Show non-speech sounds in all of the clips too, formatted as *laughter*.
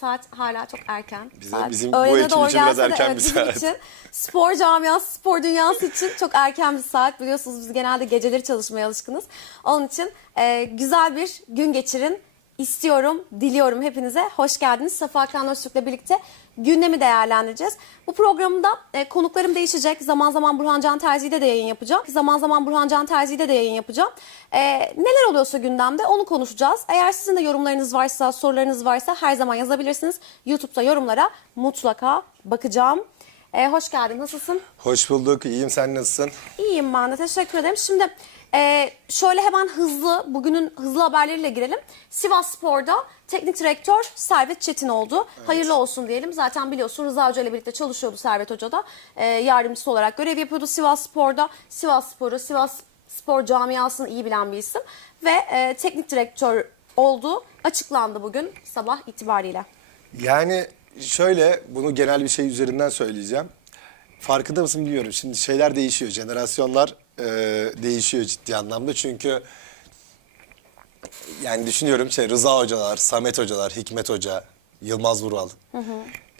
Saat hala çok erken. Bize- saat bizim bu öğlene doğru için biraz erken evet, bir saat. için spor camiası, spor dünyası için çok erken bir saat. Biliyorsunuz biz genelde geceleri çalışmaya alışkınız. Onun için e, güzel bir gün geçirin istiyorum, diliyorum hepinize. Hoş geldiniz. Safa Kan Öztürk'le birlikte gündemi değerlendireceğiz. Bu programda e, konuklarım değişecek. Zaman zaman Burhan Can Terzi'de de yayın yapacağım. Zaman zaman Burhan Can Terzi'de de yayın yapacağım. E, neler oluyorsa gündemde onu konuşacağız. Eğer sizin de yorumlarınız varsa, sorularınız varsa her zaman yazabilirsiniz. YouTube'da yorumlara mutlaka bakacağım. E, hoş geldin. Nasılsın? Hoş bulduk. İyiyim. Sen nasılsın? İyiyim ben de teşekkür ederim. Şimdi e, şöyle hemen hızlı bugünün hızlı haberleriyle girelim. Sivas Spor'da teknik direktör Servet Çetin oldu. Hayırlı olsun diyelim. Zaten biliyorsun Rıza Hoca ile birlikte çalışıyordu Servet Hoca da. E, yardımcısı olarak görev yapıyordu Sivas Spor'da. Sivas Spor'u, Sivas Spor camiasını iyi bilen bir isim. Ve e, teknik direktör oldu. Açıklandı bugün sabah itibariyle. Yani şöyle bunu genel bir şey üzerinden söyleyeceğim. Farkında mısın bilmiyorum. Şimdi şeyler değişiyor. Jenerasyonlar e, değişiyor ciddi anlamda. Çünkü yani düşünüyorum şey Rıza hocalar, Samet hocalar, Hikmet hoca, Yılmaz Vural,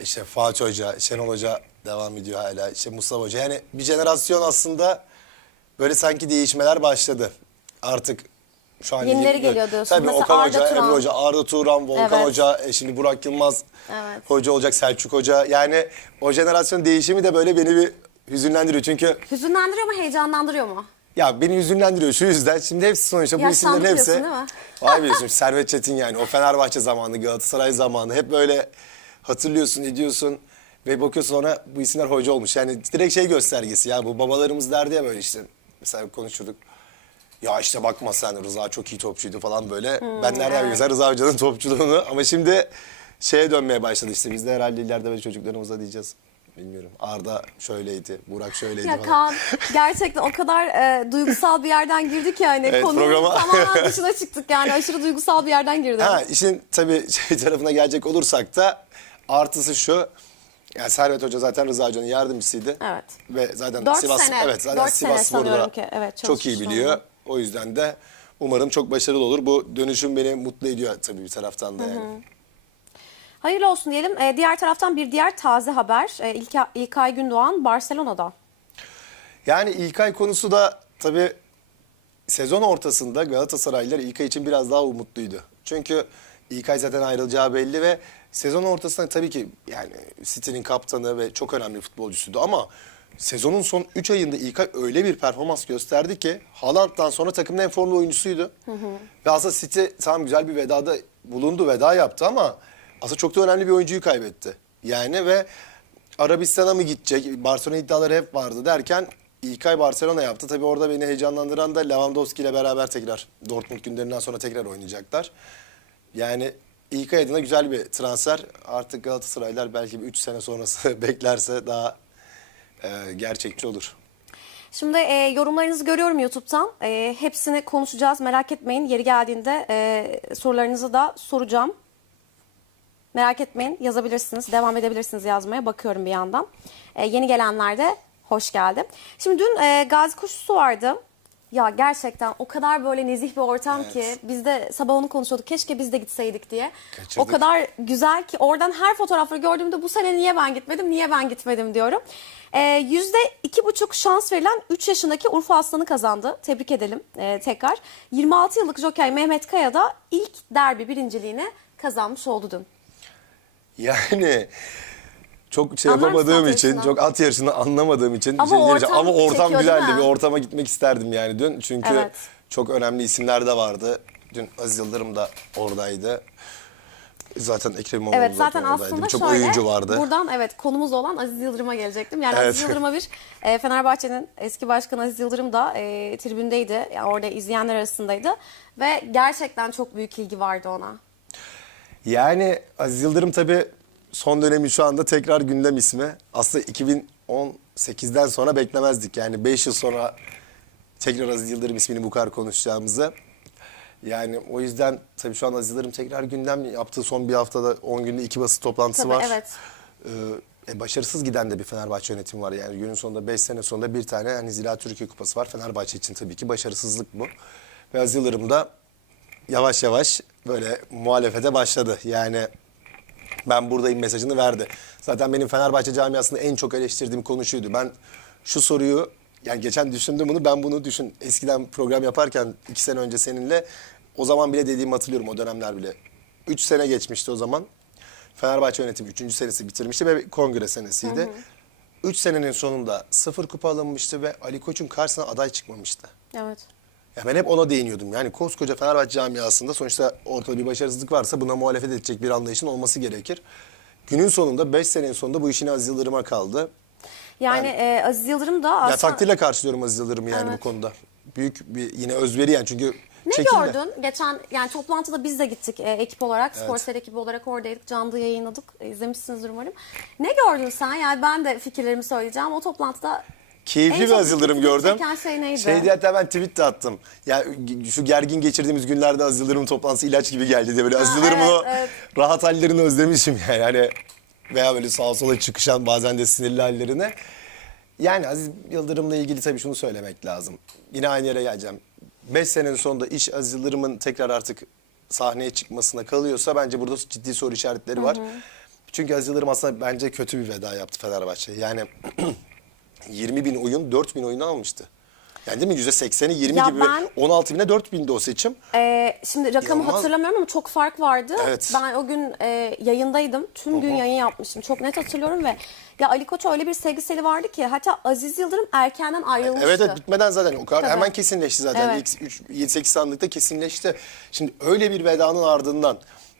işte Fatih hoca, Şenol hoca devam ediyor hala. İşte Mustafa hoca. Yani bir jenerasyon aslında böyle sanki değişmeler başladı. Artık şu an Yenileri yeni- geliyor diyorsun. Tabii Mesela Okan Arda Hoca, Turan. Emre Hoca, Arda Turan, Volkan Evet. Hoca, e, şimdi Burak Yılmaz Evet. hoca olacak, Selçuk Hoca. Yani o jenerasyon değişimi de böyle beni bir hüzünlendiriyor. Çünkü Hüzünlendiriyor mu, heyecanlandırıyor mu? ya beni hüzünlendiriyor şu yüzden. Şimdi hepsi sonuçta bu Yaşlandık isimlerin hepsi. diyorsun değil mi? Vay be *laughs* diyorsun, Servet Çetin yani. O Fenerbahçe zamanı, Galatasaray zamanı. Hep böyle hatırlıyorsun, ediyorsun. Ve bakıyorsun sonra bu isimler hoca olmuş. Yani direkt şey göstergesi ya bu babalarımız derdi ya böyle işte. Mesela konuşurduk. Ya işte bakma sen Rıza çok iyi topçuydu falan böyle. ben nereden bileyim sen Rıza Hoca'nın topçuluğunu. Ama şimdi şeye dönmeye başladı işte. Biz de herhalde ileride böyle çocuklarımıza diyeceğiz. Bilmiyorum. Arda şöyleydi, Burak şöyleydi Ya falan. Kaan gerçekten o kadar e, duygusal bir yerden girdik ki hani *laughs* Evet, konunun programa- tamamen *laughs* dışına çıktık yani aşırı duygusal bir yerden girdik. Ha işin tabii *laughs* şey tarafına gelecek olursak da artısı şu. Yani Servet Hoca zaten Rıza Hoca'nın yardımcısıydı. Evet. Ve zaten Dört Sivas sene, evet zaten Sivas Spor'u sanıyorum da ki, evet, çok iyi biliyor. onunla. O yüzden de umarım çok başarılı olur. Bu dönüşüm beni mutlu ediyor tabii bir taraftan da yani. Hayırlı olsun diyelim. E, diğer taraftan bir diğer taze haber. E, İlka- İlkay Gündoğan Barcelona'da. Yani İlkay konusu da tabii sezon ortasında Galatasaraylılar İlkay için biraz daha umutluydu. Çünkü İlkay zaten ayrılacağı belli ve sezon ortasında tabii ki yani City'nin kaptanı ve çok önemli futbolcusuydu ama sezonun son 3 ayında İlkay öyle bir performans gösterdi ki Haaland'dan sonra takımın en formlu oyuncusuydu. Ve aslında City tamam güzel bir vedada bulundu, veda yaptı ama aslında çok da önemli bir oyuncuyu kaybetti. Yani ve Arabistan'a mı gidecek? Barcelona iddiaları hep vardı derken İlkay Barcelona yaptı. Tabii orada beni heyecanlandıran da Lewandowski ile beraber tekrar Dortmund günlerinden sonra tekrar oynayacaklar. Yani İlkay adına güzel bir transfer. Artık Galatasaraylar belki bir 3 sene sonrası *laughs* beklerse daha e, gerçekçi olur. Şimdi e, yorumlarınızı görüyorum YouTube'dan. E, hepsini konuşacağız. Merak etmeyin. Yeri geldiğinde e, sorularınızı da soracağım. Merak etmeyin. Yazabilirsiniz. Devam edebilirsiniz yazmaya. Bakıyorum bir yandan. E, yeni gelenler de hoş geldi. Şimdi dün e, Gazi Koşusu vardı. Ya gerçekten o kadar böyle nezih bir ortam Evet. ki biz de sabah onu konuşuyorduk. Keşke biz de gitseydik diye. Kaçırdık. O kadar güzel ki oradan her fotoğrafları gördüğümde bu sene niye ben gitmedim, niye ben gitmedim diyorum. Ee, Yüzde iki buçuk şans verilen 3 yaşındaki Urfa Aslanı kazandı. Tebrik edelim ee, tekrar. 26 yıllık jockey Mehmet Kaya da ilk derbi birinciliğini kazanmış oldu dün. Yani çok şey Anlar mısın yapamadığım at için, çok at yarışını anlamadığım için Ama şey ortam ama ortam değil güzeldi. mi? Bir ortama gitmek isterdim yani dün. Çünkü Evet. çok önemli isimler de vardı. Dün Aziz Yıldırım da oradaydı. Zaten Ekrem İmamoğlu Evet zaten oradaydı. aslında Birçok şöyle oyuncu vardı. buradan evet konumuz olan Aziz Yıldırım'a gelecektim. Yani Evet. Aziz Yıldırım'a bir e, Fenerbahçe'nin eski başkanı Aziz Yıldırım da e, tribündeydi. Yani orada izleyenler arasındaydı ve gerçekten çok büyük ilgi vardı ona. Yani Aziz Yıldırım tabii son dönemi şu anda tekrar gündem ismi. Aslında 2018'den sonra beklemezdik. Yani 5 yıl sonra tekrar Aziz Yıldırım ismini bu kadar konuşacağımızı. Yani o yüzden tabii şu an Aziz Yıldırım tekrar gündem yaptığı son bir haftada 10 günde iki basın toplantısı Tabii, var. evet. Ee, e, başarısız giden de bir Fenerbahçe yönetimi var. Yani günün sonunda 5 sene sonunda bir tane hani Zira Türkiye Kupası var. Fenerbahçe için tabii ki başarısızlık bu. Ve Aziz Yıldırım da yavaş yavaş böyle muhalefete başladı. Yani Ben buradayım mesajını verdi. Zaten benim Fenerbahçe camiasında en çok eleştirdiğim konu şuydu. Ben şu soruyu yani geçen düşündüm bunu ben bunu düşün. Eskiden program yaparken iki sene önce seninle o zaman bile dediğimi hatırlıyorum o dönemler bile. Üç sene geçmişti o zaman. Fenerbahçe yönetimi üçüncü senesi bitirmişti ve kongre senesiydi. Üç senenin sonunda sıfır kupa alınmıştı ve Ali Koç'un karşısına aday çıkmamıştı. Evet. Ben hep ona değiniyordum. Yani koskoca Fenerbahçe camiasında sonuçta ortada bir başarısızlık varsa buna muhalefet edecek bir anlayışın olması gerekir. Günün sonunda 5 senenin sonunda bu işin Aziz Yıldırım'a kaldı. Yani e, Aziz Yıldırım da aslında... Ya takdirle karşılıyorum Aziz Yıldırım'ı yani Evet. bu konuda. Büyük bir yine özveri yani çünkü Ne çekildi. gördün? Geçen yani toplantıda biz de gittik e, ekip olarak, Sporser ekibi olarak oradaydık. Canlı yayınladık. E, İzlemişsinizdir umarım. Ne gördün sen? Yani ben de fikirlerimi söyleyeceğim. O toplantıda Keyifli En bir çok Aziz Yıldırım dikkatini gördüm. çeken şey neydi? Şeydi hatta ben tweet de attım. Ya şu gergin geçirdiğimiz günlerde Aziz Yıldırım toplantısı ilaç gibi geldi diye böyle Aziz Yıldırım'ın evet, o evet. rahat hallerini özlemişim yani. yani. Veya böyle sağa sola çıkışan bazen de sinirli hallerini. Yani Aziz Yıldırım'la ilgili tabii şunu söylemek lazım. Yine aynı yere geleceğim. 5 senenin sonunda iş Aziz Yıldırım'ın tekrar artık sahneye çıkmasına kalıyorsa bence burada ciddi soru işaretleri var. Çünkü Aziz Yıldırım aslında bence kötü bir veda yaptı Fenerbahçe'ye. Yani *clears throat* 20 bin oyun 4 bin oyunu almıştı. Yani değil mi? %80'i 20 Ya gibi. ben- 16 bine 4 bindi o seçim. e, şimdi rakamı İnanılmaz. hatırlamıyorum ama çok fark vardı. Evet. Ben o gün e, yayındaydım. Tüm gün yayın yapmıştım. Çok net hatırlıyorum ve ya Ali Koç'a öyle bir sevgiseli vardı ki hatta Aziz Yıldırım erkenden ayrılmıştı. Evet evet bitmeden zaten o kadar Tabii. hemen kesinleşti zaten. Evet. İlk 7-8 sandıkta kesinleşti. Şimdi öyle bir vedanın ardından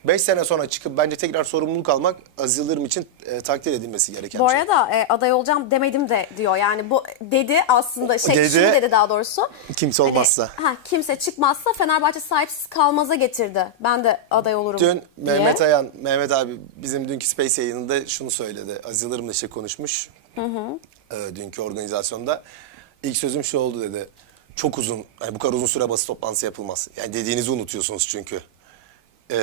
5 sene sonra çıkıp bence tekrar sorumluluk almak Aziz Yıldırım için e, takdir edilmesi gereken Bu bir şey. arada e, aday olacağım demedim de diyor. Yani bu dedi aslında şey Dedi. şunu dedi daha doğrusu. Kimse Hani, olmazsa. ha, kimse çıkmazsa Fenerbahçe sahipsiz kalmaza getirdi. Ben de aday olurum Dün diye. Mehmet Ayan, Mehmet abi bizim dünkü Space yayınında şunu söyledi. Aziz Yıldırım'la işte konuşmuş. e, dünkü organizasyonda. İlk sözüm şu oldu dedi. Çok uzun, yani bu kadar uzun süre basın toplantısı yapılmaz. Yani dediğinizi unutuyorsunuz çünkü. E,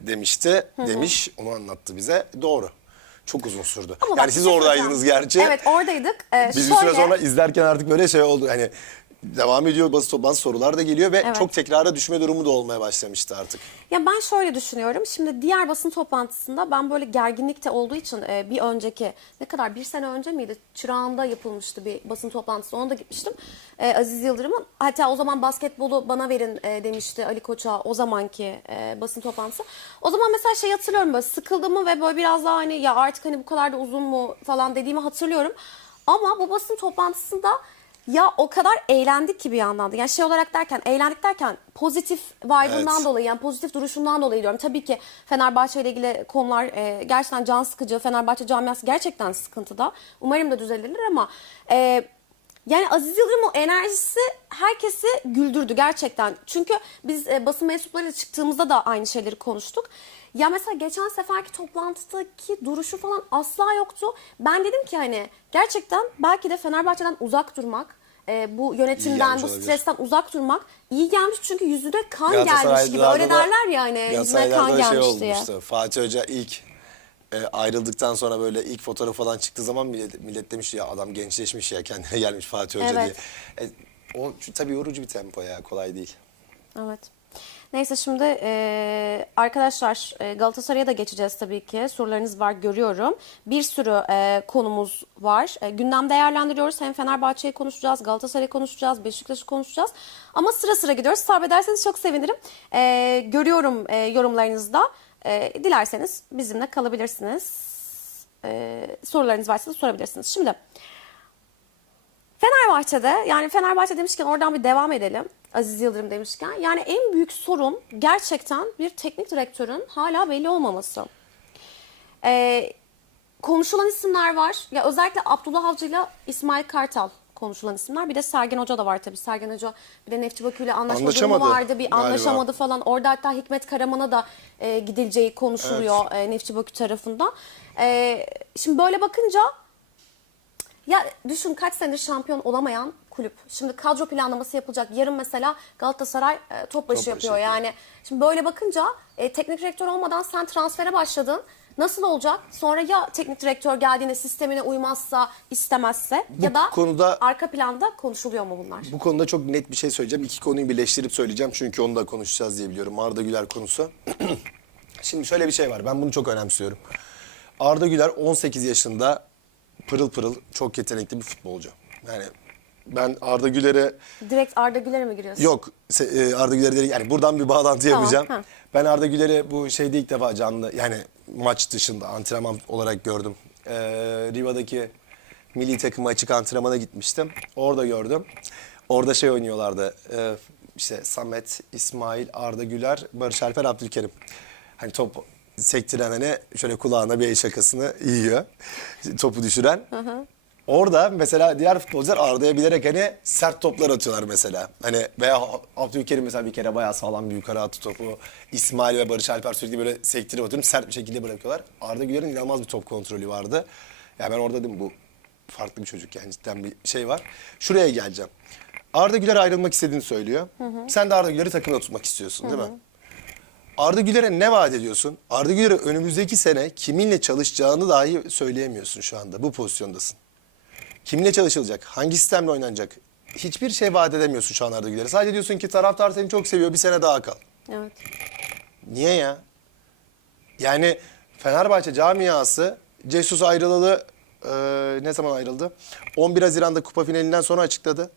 demişti, demiş, onu anlattı bize. Doğru. Çok uzun sürdü. Ama yani siz şey oradaydınız gerçi. Evet oradaydık. Ee, Biz bir süre sonra izlerken artık böyle şey oldu. Hani devam ediyor bazı, bazı sorular da geliyor ve Evet. çok tekrara düşme durumu da olmaya başlamıştı artık. Ya ben şöyle düşünüyorum. Şimdi diğer basın toplantısında ben böyle gerginlikte olduğu için e, bir önceki ne kadar bir sene önce miydi? Çırağan'da yapılmıştı bir basın toplantısı. Ona da gitmiştim. E, Aziz Yıldırım'ın hatta o zaman basketbolu bana verin e, demişti Ali Koç'a o zamanki e, basın toplantısı. O zaman mesela şey hatırlıyorum böyle sıkıldığımı ve böyle biraz daha hani ya artık hani bu kadar da uzun mu falan dediğimi hatırlıyorum. Ama bu basın toplantısında ya o kadar eğlendik ki bir yandan da. Yani şey olarak derken, eğlendik derken pozitif vibe'ından Evet. dolayı yani pozitif duruşundan dolayı diyorum. Tabii ki Fenerbahçe ile ilgili konular e, gerçekten can sıkıcı. Fenerbahçe camiası gerçekten sıkıntıda. Umarım da düzelilir ama e, yani Aziz Yıldırım'ın o enerjisi herkesi güldürdü gerçekten. Çünkü biz e, basın mensuplarıyla çıktığımızda da aynı şeyleri konuştuk. Ya mesela geçen seferki toplantıdaki duruşu falan asla yoktu. Ben dedim ki hani gerçekten belki de Fenerbahçe'den uzak durmak, e, bu yönetimden, bu olabilir. stresten uzak durmak iyi gelmiş çünkü yüzüne kan gelmiş gibi. Öyle derler ya hani yüzüne kan şey gelmiş diye. olmuştu. Fatih Hoca ilk e, ayrıldıktan sonra böyle ilk fotoğrafı falan çıktığı zaman millet, millet demiş ya adam gençleşmiş ya kendine gelmiş Fatih Hoca Evet. diye. E, o tabii yorucu bir tempo ya kolay değil. Evet. Neyse şimdi e, arkadaşlar e, Galatasaray'a da geçeceğiz tabii ki. Sorularınız var görüyorum. Bir sürü e, konumuz var. E, gündem değerlendiriyoruz. Hem Fenerbahçe'yi konuşacağız, Galatasaray'ı konuşacağız, Beşiktaş'ı konuşacağız. Ama sıra sıra gidiyoruz. Sabit ederseniz çok sevinirim. E, görüyorum e, yorumlarınızda. E, dilerseniz bizimle kalabilirsiniz. E, sorularınız varsa da sorabilirsiniz. Şimdi Fenerbahçe'de yani Fenerbahçe demişken oradan bir devam edelim. Aziz Yıldırım demişken. Yani en büyük sorun gerçekten bir teknik direktörün hala belli olmaması. Ee, konuşulan isimler var. Ya özellikle Abdullah Avcı ile İsmail Kartal konuşulan isimler. Bir de Sergen Hoca da var tabii. Sergen Hoca bir de Nefçi Bakü ile anlaşma durumu vardı. Bir galiba. anlaşamadı falan. Orada hatta Hikmet Karaman'a da e, gidileceği konuşuluyor e, Nefçi Bakü tarafından. E, şimdi böyle bakınca ya düşün kaç senedir şampiyon olamayan kulüp. Şimdi kadro planlaması yapılacak. Yarın mesela Galatasaray e, top başı yapıyor. yapıyor. Yani şimdi böyle bakınca e, teknik direktör olmadan sen transfere başladın. Nasıl olacak? Sonra ya teknik direktör geldiğinde sistemine uymazsa, istemezse Bu ya da konuda- arka planda konuşuluyor mu bunlar? Bu konuda çok net bir şey söyleyeceğim. İki konuyu birleştirip söyleyeceğim çünkü onu da konuşacağız diye biliyorum. Arda Güler konusu. *clears throat* Şimdi şöyle bir şey var. Ben bunu çok önemsiyorum. Arda Güler 18 yaşında pırıl pırıl çok yetenekli bir futbolcu. Yani ben Arda Güler'e Direkt Arda Güler'e mi giriyorsun? Yok se- e, Arda Güler'e yani buradan bir bağlantı yapacağım. ha. Ben Arda Güler'i bu şeyde ilk defa canlı yani maç dışında antrenman olarak gördüm. Ee, Riva'daki milli takıma açık antrenmana gitmiştim. Orada gördüm. Orada şey oynuyorlardı. Ee, işte Samet, İsmail, Arda Güler, Barış Alper, Abdülkerim. Hani top sektiren hani şöyle kulağına bir el şakasını yiyor. Topu düşüren. Orada mesela diğer futbolcular Arda'ya bilerek hani sert toplar atıyorlar mesela. Hani veya Abdülkerim mesela bir kere bayağı sağlam bir yukarı attı topu. İsmail ve Barış Alper sürekli böyle sektirip atıyorum sert bir şekilde bırakıyorlar. Arda Güler'in inanılmaz bir top kontrolü vardı. Ya ben orada dedim bu farklı bir çocuk yani cidden bir şey var. Şuraya geleceğim. Arda Güler ayrılmak istediğini söylüyor. Sen de Arda Güler'i takımda tutmak istiyorsun değil mi? Arda Güler'e ne vaat ediyorsun? Arda Güler'e önümüzdeki sene kiminle çalışacağını dahi söyleyemiyorsun şu anda. Bu pozisyondasın. Kiminle çalışılacak? Hangi sistemle oynanacak? Hiçbir şey vaat edemiyorsun şu an Arda Güler'e. Sadece diyorsun ki taraftar seni çok seviyor bir sene daha kal. Evet. Niye ya? Yani Fenerbahçe camiası Cesus ayrılalı e, ne zaman ayrıldı? 11 Haziran'da kupa finalinden sonra açıkladı.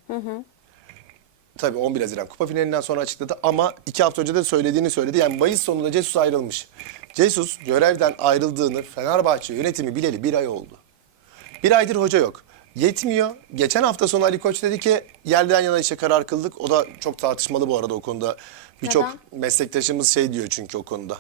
Tabii 11 Haziran kupa finalinden sonra açıkladı ama iki hafta önce de söylediğini söyledi. Yani Mayıs sonunda Jesus ayrılmış. Jesus görevden ayrıldığını Fenerbahçe yönetimi bileli bir ay oldu. Bir aydır hoca yok. Yetmiyor. Geçen hafta sonu Ali Koç dedi ki yerden yana işe karar kıldık. O da çok tartışmalı bu arada o konuda. Birçok Neden? meslektaşımız şey diyor çünkü o konuda.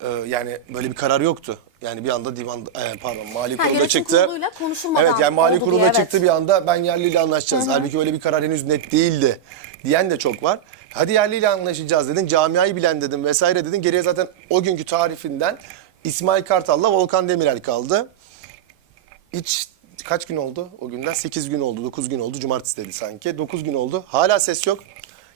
Ee, yani böyle bir karar yoktu. Yani bir anda divan e, pardon mali Ha, kurulda yönetim çıktı. kuruluyla konuşulmadan Evet yani mali oldu kurulda diye, evet. çıktı bir anda ben yerliyle anlaşacağız. Halbuki öyle bir karar henüz net değildi. Diyen de çok var. Hadi yerliyle anlaşacağız dedin. Camiayı bilen dedin vesaire dedin. Geriye zaten o günkü tarifinden İsmail Kartal'la Volkan Demirel kaldı. Hiç kaç gün oldu o günden? 8 gün oldu, 9 gün oldu. Cumartesi dedi sanki. 9 gün oldu. Hala ses yok.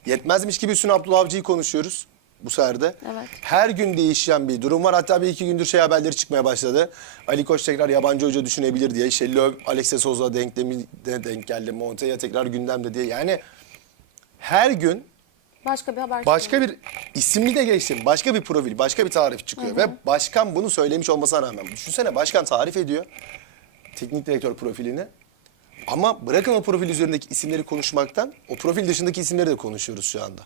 Yetmezmiş gibi Hüsnü Abdullah Avcı'yı konuşuyoruz bu sefer de. Evet. Her gün değişen bir durum var. Hatta bir iki gündür şey haberleri çıkmaya başladı. Ali Koç tekrar yabancı hoca düşünebilir diye. İşte Löw, Alexis Souza denklemi de denk geldi. Montella tekrar gündemde diye. Yani her gün Başka bir haber Başka bir isimli de geçtim. Başka bir profil, başka bir tarif çıkıyor. Ve başkan bunu söylemiş olmasına rağmen. Düşünsene başkan tarif ediyor. Teknik direktör profilini. Ama bırakın o profil üzerindeki isimleri konuşmaktan, o profil dışındaki isimleri de konuşuyoruz şu anda.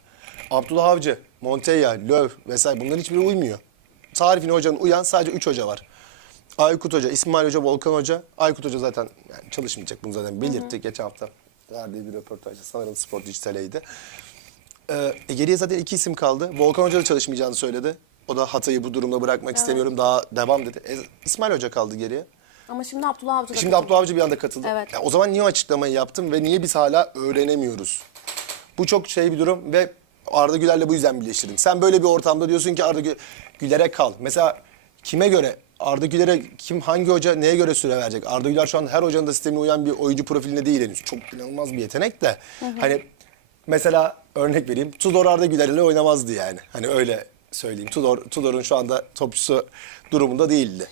Abdullah Avcı, Montella, Löw vesaire bunların hiçbiri uymuyor. Tarifine hocanın uyan sadece 3 hoca var. Aykut Hoca, İsmail Hoca, Volkan Hoca. Aykut Hoca zaten yani çalışmayacak bunu zaten belirtti. Geçen hafta verdiği bir röportajda sanırım Spor Dijital'eydi. Ee, e, geriye zaten iki isim kaldı. Volkan Hoca da çalışmayacağını söyledi. O da Hatay'ı bu durumda bırakmak istemiyorum daha devam dedi. E, İsmail Hoca kaldı geriye. Ama şimdi Abdullah Avcı da Şimdi katıldı. Abdullah Avcı bir anda katıldı. Evet. Ya o zaman niye o açıklamayı yaptım ve niye biz hala öğrenemiyoruz? Bu çok şey bir durum ve Arda Güler'le bu yüzden birleştirdim. Sen böyle bir ortamda diyorsun ki Arda Gü- Güler'e kal. Mesela kime göre Arda Güler'e kim hangi hoca neye göre süre verecek? Arda Güler şu an her hocanın da sistemine uyan bir oyuncu profiline değil henüz. Çok inanılmaz bir yetenek de. Hani mesela örnek vereyim. Tudor Arda Güler'le oynamazdı yani. Hani öyle söyleyeyim. Tudor Tudor'un şu anda topçusu durumunda değildi.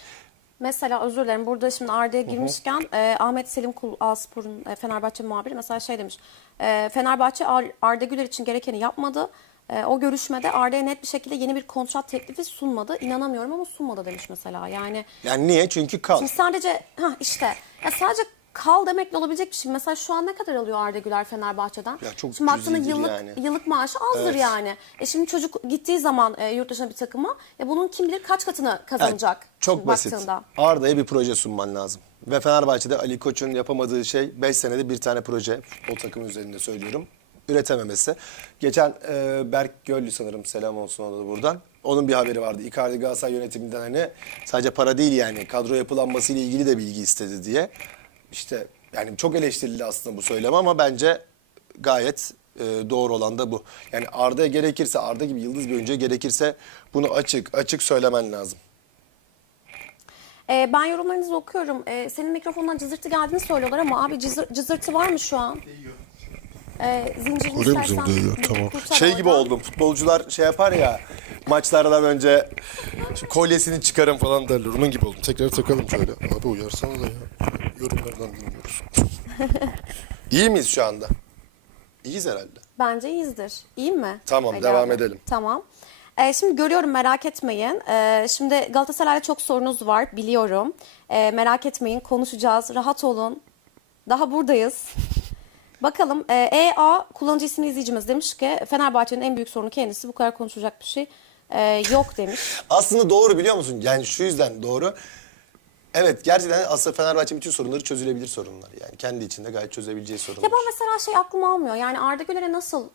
Mesela özür dilerim burada şimdi Arda'ya girmişken e, Ahmet Selim Kul Aspor'un e, Fenerbahçe muhabiri mesela şey demiş. E, Fenerbahçe Ar- Arda Güler için gerekeni yapmadı. E, o görüşmede Arda'ya net bir şekilde yeni bir kontrat teklifi sunmadı. İnanamıyorum ama sunmadı demiş mesela. Yani Yani niye? Çünkü kal. Şimdi sadece ha işte ya sadece kal demekle olabilecek bir şey. Mesela şu an ne kadar alıyor Arda Güler Fenerbahçe'den? Ya çok şimdi baktığında yıllık yani. yıllık maaşı azdır Evet. yani. E şimdi çocuk gittiği zaman e, yurt dışına bir takıma e, bunun kim bilir kaç katını kazanacak. Yani çok basit. baktığında. Arda'ya bir proje sunman lazım. Ve Fenerbahçe'de Ali Koç'un yapamadığı şey 5 senede bir tane proje. Futbol takımı üzerinde söylüyorum. Üretememesi. Geçen e, Berk Göllü sanırım selam olsun ona da buradan. Onun bir haberi vardı. Icardi Galatasaray yönetiminden hani sadece para değil yani kadro yapılanması ile ilgili de bilgi istedi diye. İşte yani çok eleştirildi aslında bu söylem ama bence gayet e, doğru olan da bu. Yani Arda'ya gerekirse Arda gibi yıldız bir oyuncuya gerekirse bunu açık açık söylemen lazım. E, ben yorumlarınızı okuyorum. E, senin mikrofondan cızırtı geldiğini söylüyorlar ama abi cızır- cızırtı var mı şu an? E, zincirini Öyle mi istersen Tamam. kurtar Şey gibi oradan. oldum. Futbolcular şey yapar ya maçlardan önce şu kolyesini çıkarın falan derler. Onun gibi oldum. Tekrar takalım şöyle. Abi uyarsana da ya. Yorumlardan dinliyoruz. *laughs* İyi miyiz şu anda? İyiyiz herhalde. Bence iyizdir. İyi mi? Tamam, devam abi? edelim. Tamam. Ee, şimdi görüyorum merak etmeyin. Ee, şimdi Galatasaray'la çok sorunuz var biliyorum. Ee, merak etmeyin konuşacağız. Rahat olun. Daha buradayız. Bakalım e, EA kullanıcı isimli izleyicimiz demiş ki Fenerbahçe'nin en büyük sorunu kendisi. Bu kadar konuşacak bir şey e, yok demiş. *laughs* Aslında doğru biliyor musun? Yani şu yüzden doğru. Evet gerçekten aslında Fenerbahçe'nin bütün sorunları çözülebilir sorunlar. Yani kendi içinde gayet çözebileceği sorunlar. Ya ben mesela şey aklım almıyor. Yani Arda Güler'e nasıl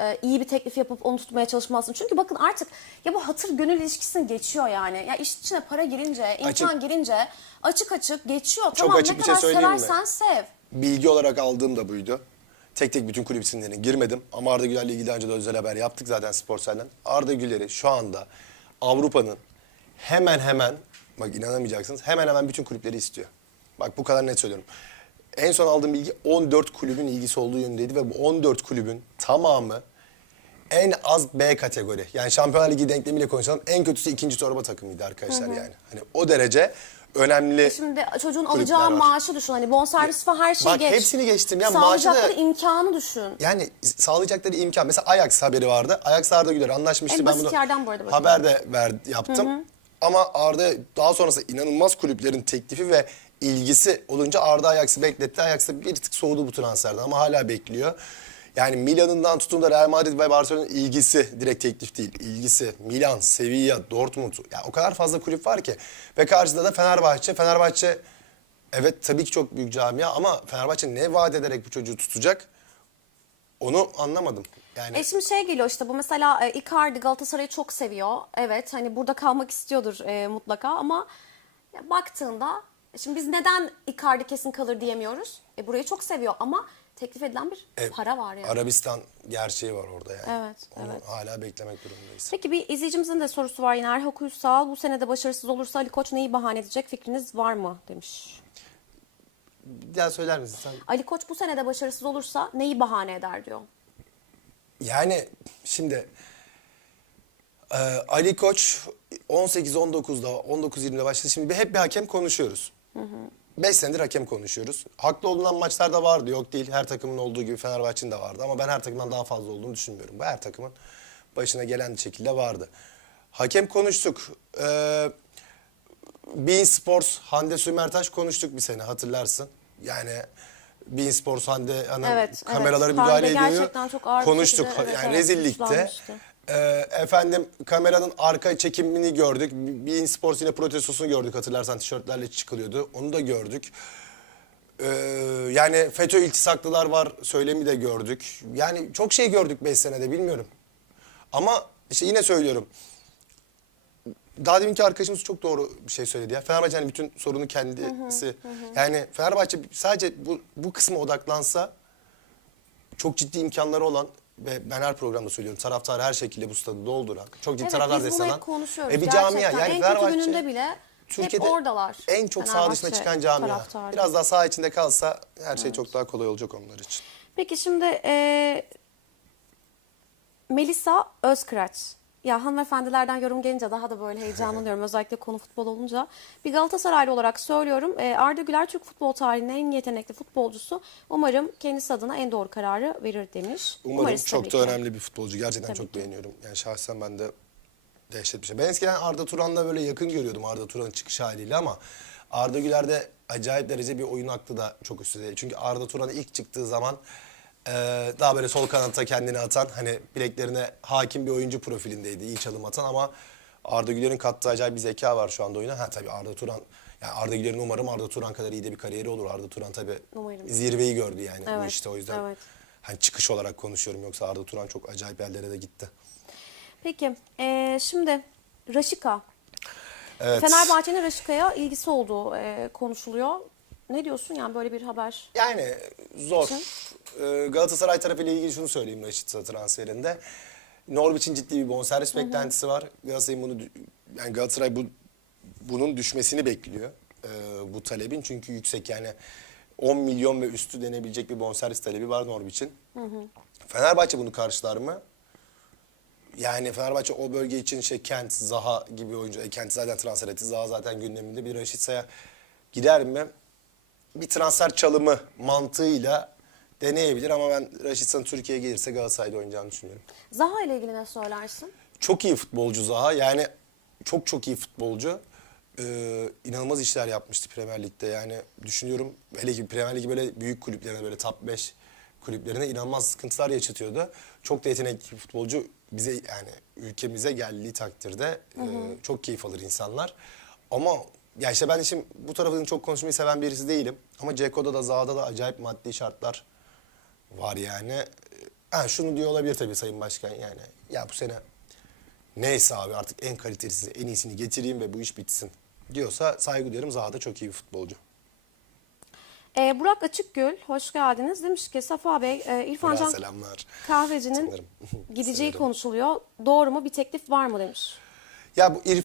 e, iyi bir teklif yapıp onu tutmaya çalışmalısın? Çünkü bakın artık ya bu hatır gönül ilişkisini geçiyor yani. Ya iş içine para girince, imkan Açık- girince açık açık geçiyor. tamam açık ne bir şey kadar söyleyeyim mi? seversen sev. Bilgi olarak aldığım da buydu. Tek tek bütün kulüp isimlerine girmedim. Ama Arda Güler'le ilgili daha önce de özel haber yaptık zaten Sporsel'den. Arda Güler'i şu anda Avrupa'nın hemen hemen, bak inanamayacaksınız, hemen hemen bütün kulüpleri istiyor. Bak bu kadar net söylüyorum. En son aldığım bilgi 14 kulübün ilgisi olduğu yönündeydi ve bu 14 kulübün tamamı en az B kategori. Yani Şampiyonlar Ligi denklemiyle konuşalım. En kötüsü ikinci torba takımıydı arkadaşlar yani. Hani o derece önemli Şimdi çocuğun alacağı var. maaşı düşün. Hani bonservis falan her şeyi Bak, geç. hepsini geçtim. Ya maaşı da- Sağlayacakları imkanı düşün. Yani sağlayacakları imkan. Mesela Ajax haberi vardı. Ajax Arda Güler anlaşmıştı. En ben basit bunu yerden bu arada bakıyorum. haber de ver, yaptım. Ama Arda daha sonrasında inanılmaz kulüplerin teklifi ve ilgisi olunca Arda Ajax'ı bekletti. Ajax da bir tık soğudu bu transferden ama hala bekliyor. Yani Milan'ından tutun da Real Madrid ve Barcelona'nın ilgisi direkt teklif değil. İlgisi Milan, Sevilla, Dortmund. Ya o kadar fazla kulüp var ki. Ve karşıda da Fenerbahçe. Fenerbahçe evet tabii ki çok büyük camia ama Fenerbahçe ne vaat ederek bu çocuğu tutacak? Onu anlamadım. Yani E şimdi şey geliyor işte bu mesela e, Icardi Galatasaray'ı çok seviyor. Evet hani burada kalmak istiyordur e, mutlaka ama baktığında şimdi biz neden Icardi kesin kalır diyemiyoruz. E burayı çok seviyor ama teklif edilen bir e, para var yani. Arabistan gerçeği var orada yani. Evet, Onu evet. hala beklemek durumundayız. Peki bir izleyicimizin de sorusu var yine Erha Kuysal. Bu sene de başarısız olursa Ali Koç neyi bahane edecek fikriniz var mı demiş. Bir daha söyler misin sen? Ali Koç bu sene de başarısız olursa neyi bahane eder diyor. Yani şimdi e, Ali Koç 18-19'da 19-20'de başladı. Şimdi bir, hep bir hakem konuşuyoruz. 5 senedir hakem konuşuyoruz. Haklı olunan maçlar da vardı. Yok değil. Her takımın olduğu gibi Fenerbahçe'nin de vardı. Ama ben her takımdan daha fazla olduğunu düşünmüyorum. Bu her takımın başına gelen şekilde vardı. Hakem konuştuk. Ee, Bein Sports, Hande Sümertaş konuştuk bir sene hatırlarsın. Yani Bein Sports, Hande Hanım Evet, kameraları evet. müdahale Hande ediyor. gerçekten çok ağır bir Konuştuk. şekilde, evet, yani evet, rezillikte. Ee, efendim kameranın arka çekimini gördük. Bein Sports yine protestosunu gördük hatırlarsan tişörtlerle çıkılıyordu. Onu da gördük. Ee, yani FETÖ iltisaklılar var söylemi de gördük. Yani çok şey gördük 5 senede bilmiyorum. Ama işte yine söylüyorum. Daha deminki arkadaşımız çok doğru bir şey söyledi ya. Fenerbahçe hani bütün sorunu kendisi. Yani Fenerbahçe sadece bu, bu kısma odaklansa çok ciddi imkanları olan ve ben her programda söylüyorum taraftar her şekilde bu stadı dolduran, çok ciddi Evet taraftar biz bunu desteği hep konuşuyoruz. e, bir Gerçekten camia. Yani en kötü Fenerbahçe gününde bile Türkiye'de hep oradalar. en çok sağ dışına Fenerbahçe çıkan camia. taraftarı. Biraz daha sağ içinde kalsa her şey çok daha kolay olacak onlar için. Peki şimdi e, Melisa Özkıraç. Ya hanımefendilerden yorum gelince daha da böyle heyecanlanıyorum. *laughs* Özellikle konu futbol olunca. Bir Galatasaraylı olarak söylüyorum. e, Arda Güler Türk futbol tarihinin en yetenekli futbolcusu. Umarım kendisi adına en doğru kararı verir demiş. Umarım Umarız çok da ki. önemli bir futbolcu. Gerçekten Tabii çok ki. beğeniyorum. Yani şahsen ben de dehşet bir şey. Ben eskiden Arda Turan'la böyle yakın görüyordum Arda Turan'ın çıkış haliyle ama Arda Güler'de acayip derece bir oyun aklı da çok üst düzey. Çünkü Arda Turan ilk çıktığı zaman e, daha böyle sol kanatta kendini atan hani bileklerine hakim bir oyuncu profilindeydi. iyi çalım atan ama Arda Güler'in kattığı acayip bir zeka var şu anda oyuna. Ha tabii Arda Turan yani Arda Güler'in umarım Arda Turan kadar iyi de bir kariyeri olur. Arda Turan tabii Umarım. zirveyi gördü yani bu Evet, işte o yüzden. evet. Hani çıkış olarak konuşuyorum yoksa Arda Turan çok acayip yerlere de gitti. Peki e, şimdi Raşika. Evet. Fenerbahçe'nin Raşika'ya ilgisi olduğu e, konuşuluyor. Ne diyorsun yani böyle bir haber? Yani zor. Ee, Galatasaray tarafıyla ilgili şunu söyleyeyim Raşitsa transferinde. Norwich'in ciddi bir bonservis beklentisi var. Galatasaray'ın bunu yani Galatasaray bu bunun düşmesini bekliyor. Ee, bu talebin çünkü yüksek yani 10 milyon ve üstü denebilecek bir bonservis talebi var Norwich'in. Fenerbahçe bunu karşılar mı? Yani Fenerbahçe o bölge için şey Kent, Zaha gibi oyuncu. E, Kent zaten transfer etti. Zaha zaten gündeminde. Bir Raşitsa'ya gider mi? Bir transfer çalımı mantığıyla deneyebilir ama ben Raşitsa'nın Türkiye'ye gelirse Galatasaray'da oynayacağını düşünüyorum. Zaha ile ilgili ne söylersin? Çok iyi futbolcu Zaha. Yani çok çok iyi futbolcu. Ee, inanılmaz işler yapmıştı Premier Lig'de. Yani düşünüyorum hele ki Premier Lig'i böyle büyük kulüplerine böyle top 5 kulüplerine inanılmaz sıkıntılar yaşatıyordu. Çok da yetenekli futbolcu bize yani ülkemize geldiği takdirde e, çok keyif alır insanlar. Ama ya işte ben şimdi bu tarafını çok konuşmayı seven birisi değilim. Ama Ceko'da da Zaha'da da acayip maddi şartlar var yani. Ha, şunu diyor olabilir tabii Sayın Başkan yani. Ya bu sene neyse abi artık en kalitelisi, en iyisini getireyim ve bu iş bitsin diyorsa saygı duyuyorum. Zaha da çok iyi bir futbolcu. Ee, Burak Açıkgül, hoş geldiniz. Demiş ki Safa Bey, e, İrfan Burak'a Can selamlar. kahvecinin Sanırım. *laughs* gideceği konuşuluyor. Doğru mu? Bir teklif var mı demiş. Ya bu